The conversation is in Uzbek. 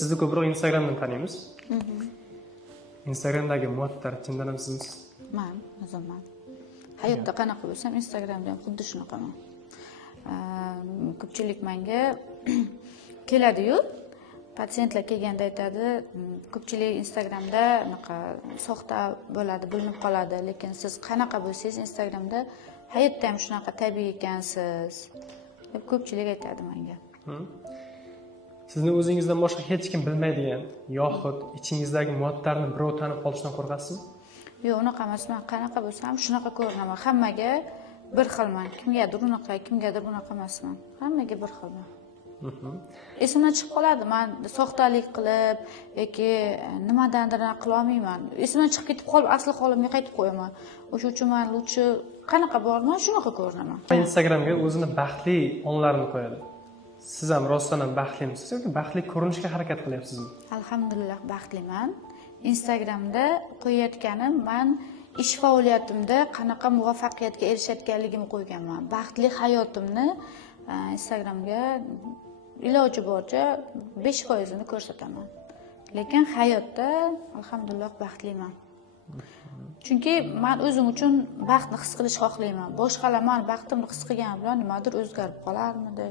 sizni ko'proq Instagramdan taniymiz. Instagramdagi muattar chindan ham sizmisiz? Men o'zimman. Hayotda qanaqa bo'lsam, Instagramda ham xuddi shunaqaman. Ko'pchilik menga keladi-yu, patsientlar kelganda aytadi, ko'pchilik Instagramda unaqa soxta bo'ladi, bilinib qoladi, lekin siz qanaqa bo'lsangiz Instagramda hayotda ham shunaqa tabiiy ekansiz deb ko'pchilik aytadi menga. Sizni o'zingizdan boshqa hech kim bilmaydigan yoxud ichingizdagi muattarni birov tanib qolishidan qo'rqasizmi? Yo'q, unaqa emas. Men qanaqa bo'lsam shunaqa ko'rinaman. Hammaga bir xilman. Kimgadir unaqa, kimgadir bunaqa emasman. Hammaga bir xilman. Esimdan chiqib qoladi. Men soxtalik qilib yoki nimadandir qila olmayman. Esimdan chiqib ketib qolib, asli holimga qaytib qo'yaman. O'sha uchun men lutchi qanaqa borman, shunaqa ko'rinaman. Instagramga o'zini baxtli onlarini qo'yadi. Siz ham rostdan ham baxtlimisiz yoki baxtli ko'rinishga harakat qilyapsizmi? Alhamdulillah baxtliman. Instagramda qo'yayotganim men ish faoliyatimda qanaqa muvaffaqiyatga erishayotganligimni qo'yganman. Baxtli hayotimni Instagramga iloji boricha 5% ko'rsataman. Lekin hayotda alhamdulillah baxtliman. Chunki men o'zim uchun baxtni his qilishni xohlayman. Boshqalar men baxtimni his qilgani bilan nimadir o'zgarib qolarmidi?